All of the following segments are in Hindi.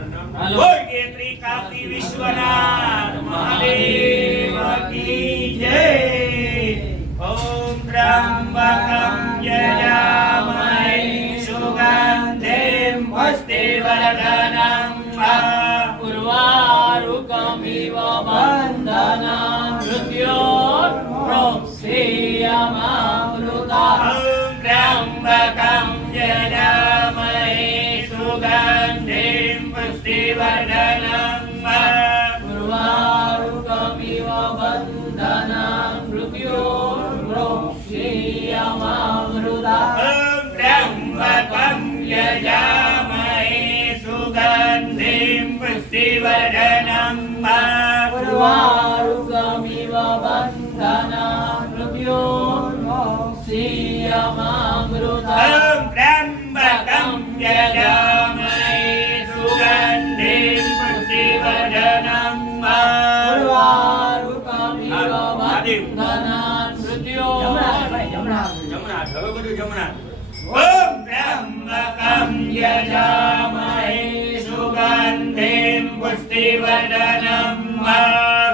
बोलिए त्रिकाली विश्वनाथ महादेव की जय। ओम त्र्यंबकं यजामहे सुगंधिं पुष्टिवर्धनम् उर्वारुकमिव बन्धनान् मृत्योर्मुक्षीयमामृता। ओम त्र्यंबकं यजामहे सुगंधिं पुष्टिवर्धनम् उर्वारुकमिव बन्धनान् मृत्योर्मुक्षीयमामृता। ओम त्र्यंबकं यजामहे सुगंधिं पुष्टिवर्धनम् उर्वारुकमिव बन्धनान् मृत्योर्मुक्षीयमामृता। ओम त्र्यंबकं यजामहे सुगंधिं पुष्टिवर्धनम् उर्वारुकमिव बन्धनान् ओम त्र्यंबकं यजामहे सुगंधिं पुष्टिवर्धनम्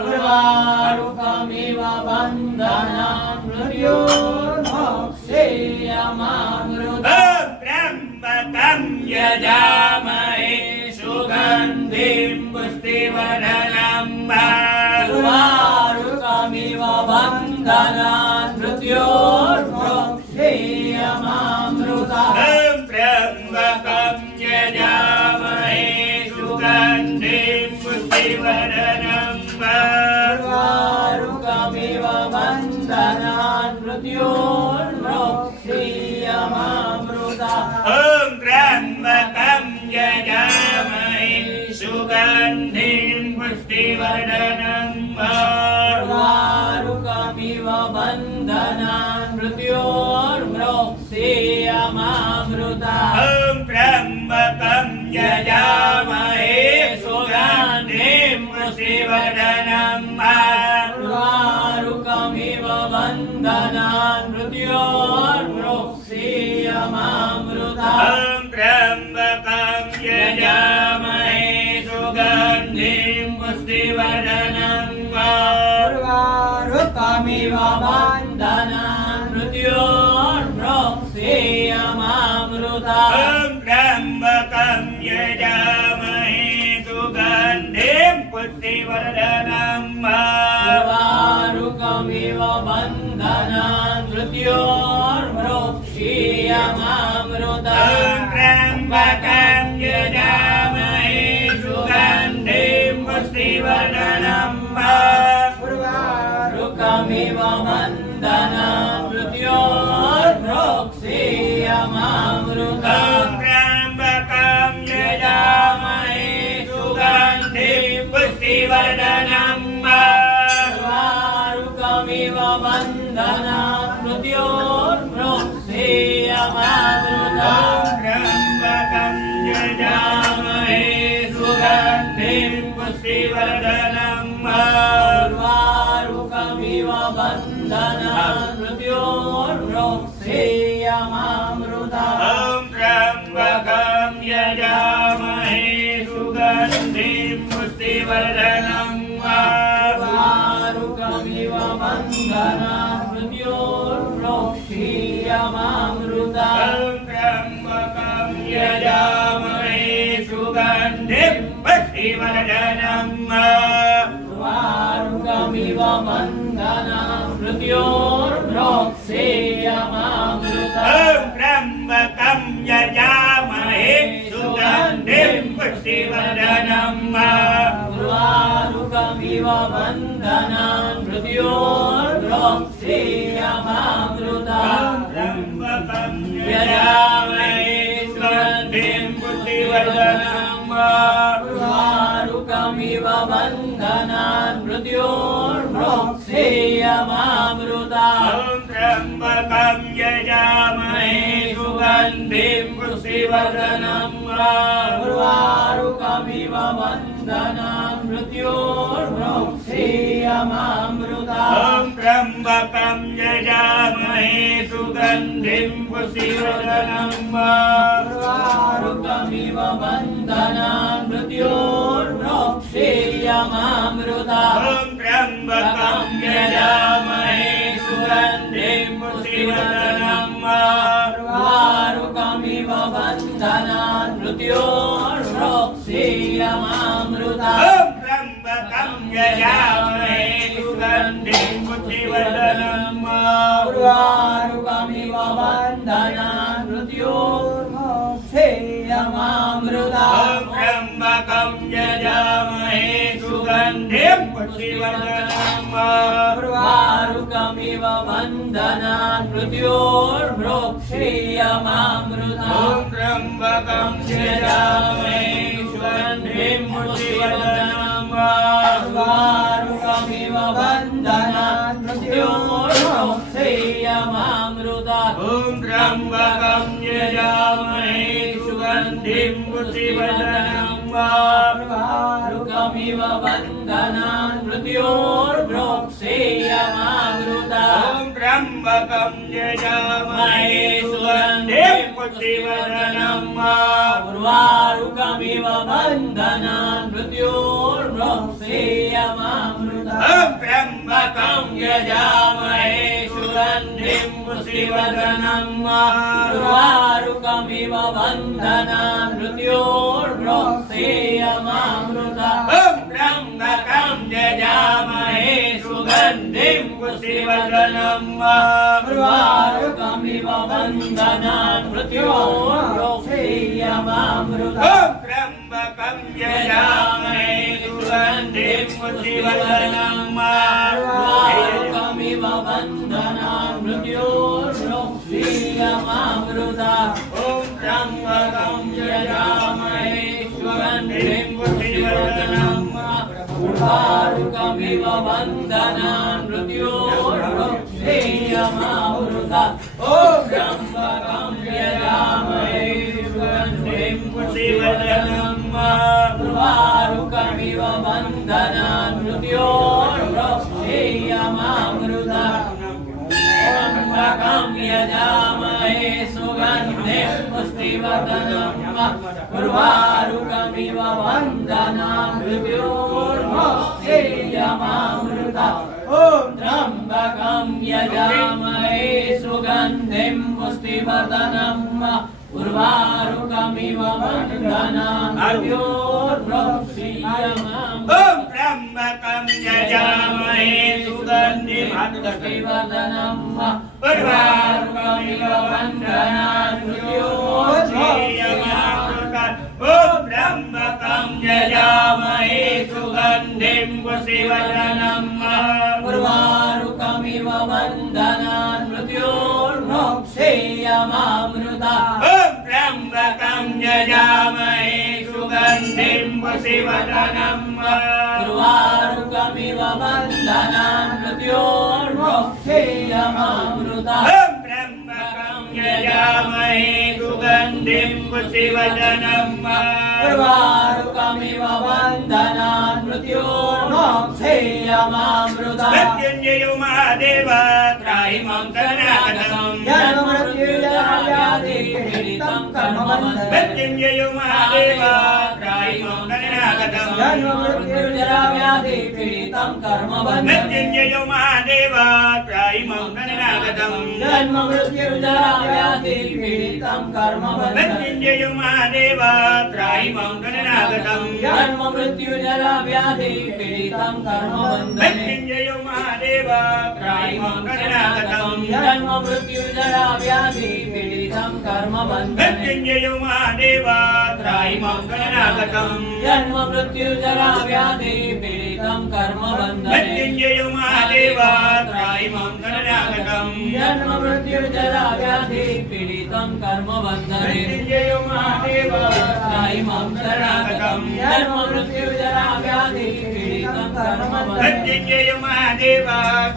उर्वारुकमिव बन्धनान् मृत्योर्मुक्षीयमामृता। ओम त्र्यंबकं यजामहे सुगंधिं पुष्टिवर्धनम् उर्वारुकमिव बन्धनान् मृत्योर्मुक्षीयमामृता। ओम त्र्यंबकं यजामहे सुगंधिं पुष्टिवर्धनम् उर्वारुकमिव बन्धनान् मृत्योर्मुक्षीयमामृता। ओम त्र्यंबकं यजामहे सुगंधिं पुष्टिवर्धनम् उर्वारुकमिव बन्धनान् मृत्योर्मुक्षीयमामृता। ओम त्र्यंबकं यजामहे सुगंधिं पुष्टिवर्धनम् उर्वारुकमिव बन्धनान् मृत्योर्मुक्षीयमामृता। ओम त्र्यंबकं यजामहे सुगंधिं पुष्टिवर्धनम् उर्वारुकमिव बन्धनान् मृत्योर्मुक्षीयमामृता। ओम त्र्यंबकं यजामहे सुगंधिं पुष्टिवर्धनम् उर्वारुकमिव बन्धनान् मृत्योर्मुक्षीयमामृता। ओम त्र्यंबकं यजामहे सुगंधिं पुष्टिवर्धनम् उर्वारुकमिव बन्धनान् मृत्योर्मुक्षीयमामृता। ओम त्र्यंबकं यजामहे सुगंधिं पुष्टिवर्धनम् उर्वारुकमिव बन्धनान् मृत्योर्मुक्षीयमामृता। ओम त्र्यंबकं यजामहे सुगंधिं पुष्टिवर्धनम् उर्वारुकमिव बन्धनान् मृत्योर्मुक्षीयमामृता। ओम त्र्यंबकं यजामहे सुगंधिं पुष्टिवर्धनम् उर्वारुकमिव बन्धनान् मृत्योर्मुक्षीयमामृता। ओम त्र्यंबकं यजामहे सुगंधिं पुष्टिवर्धनम् उर्वारुकमिव बन्धनान् मृत्योर्मुक्षीयमामृता। ओम त्र्यंबकं यजामहे सुगंधिं पुष्टिवर्धनम् उर्वारुकमिव बन्धनान् मृत्योर्मुक्षीयमामृता। ओम त्र्यंबकं यजामहे सुगंधिं पुष्टिवर्धनम् उर्वारुकमिव बन्धनान् मृत्योर्मुक्षीयमामृता। ओम त्र्यंबकं यजामहे सुगंधिं पुष्टिवर्धनम् उर्वारुकमिव बन्धनान् मृत्योर्मुक्षीयमामृता। ओम त्र्यंबकं यजामहे सुगंधिं पुष्टिवर्धनम् उर्वारुकमिव बन्धनान् मृत्योर्मुक्षीयमामृता। यमामृता ॐ त्र्यम्बकं यजामहे सुगन्धिं पुष्टिवर्धनम् उर्वारुकमिव बन्धनान् मृत्योर्मोक्षीयमामृता ॐ त्र्यम्बकं यजामहे सुगन्धिं पुष्टिवर्धनम् उर्वारुकमिव बन्धनान् मृत्योर्मोक्षीयमामृता ॐ त्र्यम्बकं यजामहे सुगन्धिं पुष्टिवर्धनम् उर्वारुकमिव बन्धनान् मृत्योर्मोक्षीयमामृता ॐ त्र्यम्बकं यजामहे सुगन्धिं पुष्टिवर्धनम् उर्वारुकमिव बन्धनान् मृत्योर्मोक्षीयमामृता ॐ त्र्यम्बकं यजामहे सुगन्धिं पुष्टिवर्धनम् उर्वारुकमिव बन्धनान् मृत्योर्मोक्षीयमामृता ॐ त्र्यम्बकं यजामहे सुगन्धिं पुष्टिवर्धनम् उर्वारुकमिव बन्धनान् मृत्योर्मोक्षीयमामृता ॐ त्र्यम्बकं यजामहे सुगन्धिं पुष्टिवर्धनम् उर्वारुकमिव बन्धनान् मृत्योर्मोक्षीयमामृता ॐ त्र्यम्बकं यजामहे सुगन्धिं पुष्टिवर्धनम् उर्वारुकमिव बन्धनान् मृत्योर्मोक्षीयमामृता ॐ त्र्यम्बकं यजामहे सुगन्धिं पुष्टिवर्धनम् उर्वारुकमिव बन्धनान् मृत्योर्मोक्षीयमामृता ॐ त्र्यम्बकं यजामहे सुगन्धिं पुष्टिवर्धनम् उर्वारुकमिव बन्धनान् मृत्योर्मोक्षीयमामृता ॐ त्र्यम्बकं यजामहे सुगन्धिं पुष्टिवर्धनम् उर्वारुकमिव बन्धनान् मृत्योर्मोक्षीयमामृता त्र्यम्बकं यजामहे सुगन्धिं पुष्टिवर्धनम् उर्वारुकमिव बन्धनान् मृत्योर्मोक्षीयमामृता ॐ त्र्यम्बकं यजामहे सुगन्धिं पुष्टिवर्धनम् उर्वारुकमिव बन्धनान् मृत्योर्मोक्षीयमामृता ॐ त्र्यम्बकं यजामहे सुगन्धिं पुष्टिवर्धनम् उर्वारुकमिव बन्धनान् मृत्योर्मोक्षीयमामृतात् ॐ त्र्यम्बकं यजामहे सुगन्धिं पुष्टिवर्धनम् उर्वारुकमिव बन्धनान् मृत्योर्मोक्षीयमामृता ॐ त्र्यम्बकं यजामहे सुगन्धिं पुष्टिवर्धनम् उर्वारुकमिव बन्धनान् मृत्योर्मोक्षीयमामृता ॐ त्र्यम्बकं यजामहे सुगन्धिं पुष्टिवर्धनम् उर्वारुकमिव बन्धनान् मृत्योर्मोक्षीयमामृता मृत्युञ्जयो महादेव त्राहि मां शरणागतम् जन्ममृत्युजराव्याधिपीडितं कर्मबन्धने मृत्युञ्जयो महादेव त्राहि मां शरणागतम् जन्ममृत्युजराव्याधिपीडितं कर्मबन्धने मृत्युञ्जयो महादेव त्राहि मां शरणागतम् जन्ममृत्युजराव्याधिपीडितं कर्मबन्धने मृत्युञ्जयो महादेव त्राहि मां शरणागतम् जन्ममृत्युजराव्याधिपीडितं कर्मबन्धने मृत्युञ्जयो महादेव त्राहि मां शरणागतम् जन्ममृत्युजराव्याधिपीडितं कर्मबन्धने मृत्युञ्जयो महादेव त्राहि मां शरणागतम् जन्ममृत्युजराव्याधिपीडितं कर्मबन्धने मृत्युञ्जयो महादेव त्राहि मां शरणागतम् जन्ममृत्युजराव्याधिपीडितं कर्मबन्धने मृत्युञ्जयो महादेव त्राहि मां शरणागतम् जन्ममृत्युजराव्याधिपीडितं कर्मबन्धने मृत्युञ्जयो महादेव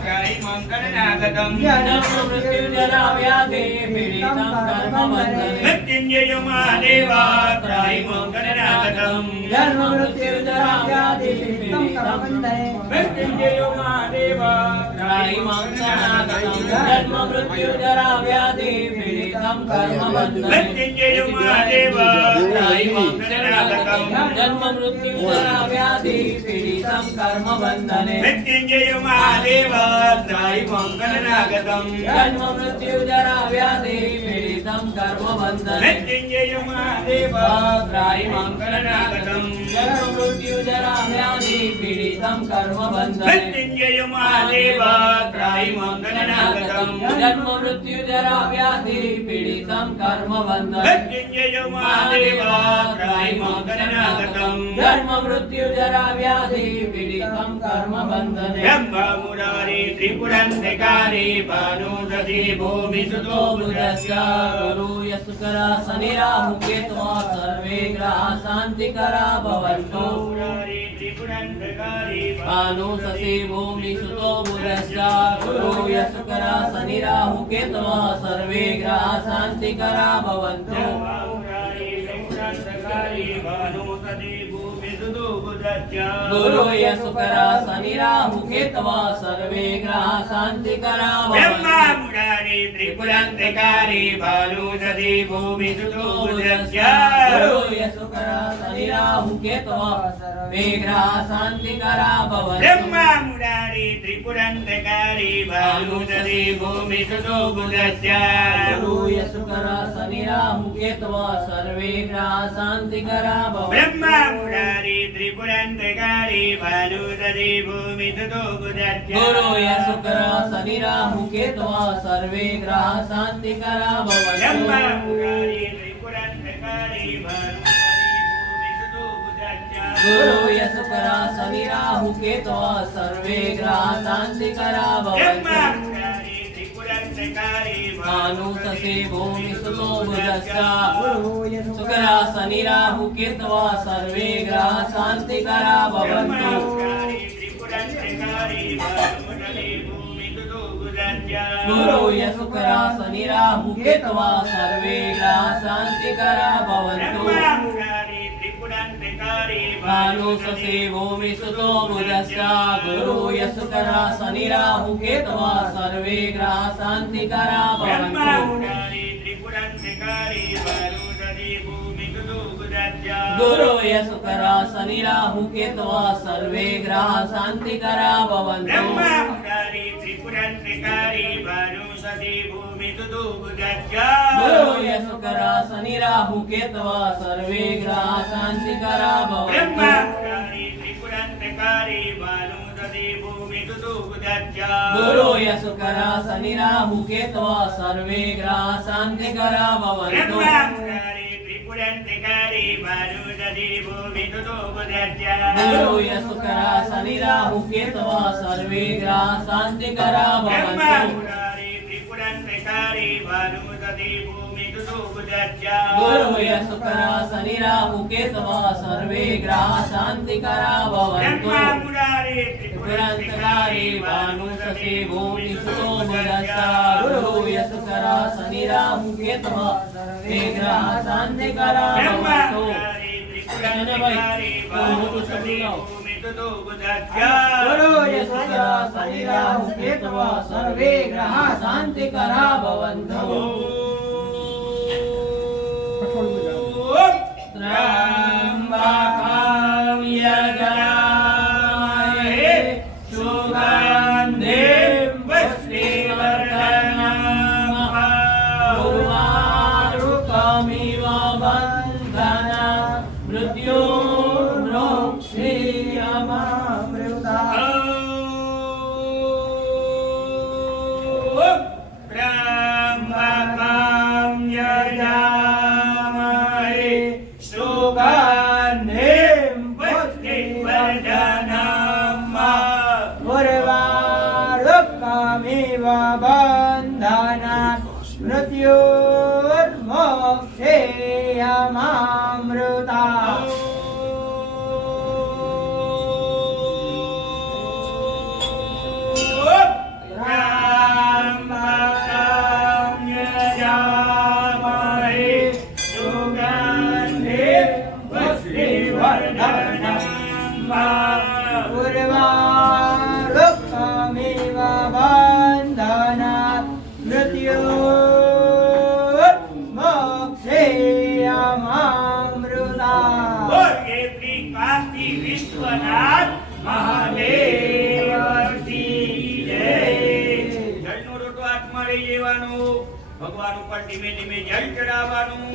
त्राहि मां शरणागतम् जन्ममृत्युजराव्याधिपीडितं कर्मबन्धने मृत्युञ्जयो महादेव त्राहि मां शरणागतम् जन्ममृत्युजराव्याधिपीडितं कर्मबन्धने मृत्युञ्जयो महादेव त्राहि मां शरणागतम् जन्ममृत्युजराव्याधिपीडितं कर्मबन्धने मृत्युञ्जयो महादेव त्राहि मां शरणागतम् जन्ममृत्युजराव्याधिपीडितं व्याधि पीडितं कर्म बंधने मृत्युंजय महादेव त्राहि मंगलनागतम् जन्म मृत्यु जरा व्याधि पीडितं कर्म बंधने मृत्युंजय महादेव त्राहि मंगलनागतम् जन्म मृत्यु जरा व्याधि पीडितं कर्म बंधने मृत्युंजय महादेव त्राहि मंगलनागतम् जन्म मृत्यु जरा व्याधि पीडितं कर्म बंधने मृत्युंजय महादेव त्राहि मंगलनागतम् जन्म मृत्यु जरा व्याधि पीडितं कर्म बंधने ब्रह्म मुरारी त्रिपुरंधकारी भानुदधि भूमि सुतो बुधस्य गुरु यशुकरा शनिराहु केतवा सर्वे ग्रह शांतिकरा भवन्तु मुरारी त्रिपुरंधकारी भानु शशि भूमि सुतो बुधस्य गुरु यशुकरा शनिराहु केतवा सर्वे ग्रह शांतिकरा भवन्तु मुरारी त्रिपुरंधकारी भानुदधि भूमि सुतो बुधस्य गुरु यशुकरा शनिराहु केतवा सर्वे ग्रह शांतिकरा ब्रह्म भवन्तु मुरारी त्रिपुरंधकारी भानुदधि भूमि सुतो बुधस्य गुरु यशुकरा शनिराहु केतवा सर्वे ग्रह शांतिकरा भवन्तु ब्रह्म मुरारी त्रिपुरंधकारी भानुदधि भूमि सुतो बुधस्य गुरु यशुकरा शनिराहु केतवा सर्वे ग्रह शांतिकरा भवन्तु ब्रह्म मुरारी त्रिपुरंधकारी भानुदधि भूमि सुतो बुधस्य गुरु यशुकरा शनिराहु केतवा सर्वे ग्रह शांतिकरा ब्रह्म भवन्तु मुरारी त्रिपुरंधकारी भानुदधि भूमि सुतो बुधस्य गुरु यशुकरा शनिराहु केतवा सर्वे ग्रह शांतिकरा ब्रह्म भवन्तु मुरारी त्रिपुरंधकारी भानु शशि भूमि सुतो बुधस्य गुरु यशुकरा शनिराहु केतवा सर्वे ग्रह शांतिकरा ब्रह्म भवन्तु मुरारी त्रिपुरंधकारी भानुदधि भूमि सुतो बुधस्य गुरु यशुकरा शनिराहु केतवा सर्वे ग्रह शांतिकरा भवन्तु ब्रह्म मुरारी त्रिपुरंधकारी भानु शशि भूमि सुतो बुधस्य गुरु यशुकरा शनिराहु केतवा सर्वे ग्रह शांतिकरा ब्रह्म भवन्तु मुरारी त्रिपुरंधकारी भानुदधि भूमि सुतो बुधस्य गुरु यशुकरा शनिराहु केतवा सर्वे ग्रह शांतिकरा भवन्तु ब्रह्म मुरारी त्रिपुरंधकारी भानुदधि भूमि सुतो बुधस्य गुरु यशुकरा शनिराहु केतवा सर्वे ग्रह शांतिकरा ब्रह्म भवन्तु मुरारी त्रिपुरंधकारी भानुदधि भूमि सुतो बुधस्य गुरु यशुकरा शनिराहु केतवा सर्वे ग्रह शांतिकरा भवन्तु ब्रह्म मुरारी त्रिपुरंधकारी भानुदधि भूमि सुतो बुधस्य गुरु यशुकरा शनिराहु केतवा सर्वे ग्रह शांतिकरा ब्रह्म भवन्तु मुरारी त्रिपुरंधकारी भानुदधि भूमि सुतो बुधस्य गुरु यशुकरा शनिराहु केतवा सर्वे ग्रह शांतिकरा भवन्तु ब्रह्म मुरारी त्रिपुरंधकारी भानु शशि भूमि सुतो बुधस्य गुरु यशुकरा शनिराहु केतवा सर्वे ग्रह शांतिकरा ब्रह्म भवन्तु मुरारी त्रिपुरंधकारी भानुदधि भूमि सुतो बुधस्य गुरु यशुकरा शनिराहु केतवा सर्वे ग्रह शांतिकरा भवन्तु त्र्यम्बकं यजामहे सुगन्धिं पुष्टिवर्धनम् उर्वारुकमिव बन्धनं मृत्युर्मोक्षीयमामृता त्र्यम्बकं यजामहे सुगन्धिं ઈ વિશ્વનાથ મહાદેવ કી જય. જળનો રોટો હાથમાં લઈ લેવાનો, ભગવાન ઉપર ધીમે ધીમે જળ ચડાવવાનું.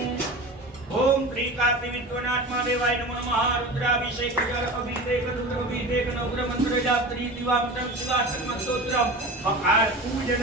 ઓમ શ્રી કાશી વિશ્વનાથ મહાદેવાય નમો નમઃ. રુદ્રાભિષેક જળ અભિષેક રુદ્રાભિષેક નવગ્રહ મંત્ર જાપ શ્રી દિવામ શિવા સન્મત સ્તોત્રમ. મકાર પૂજન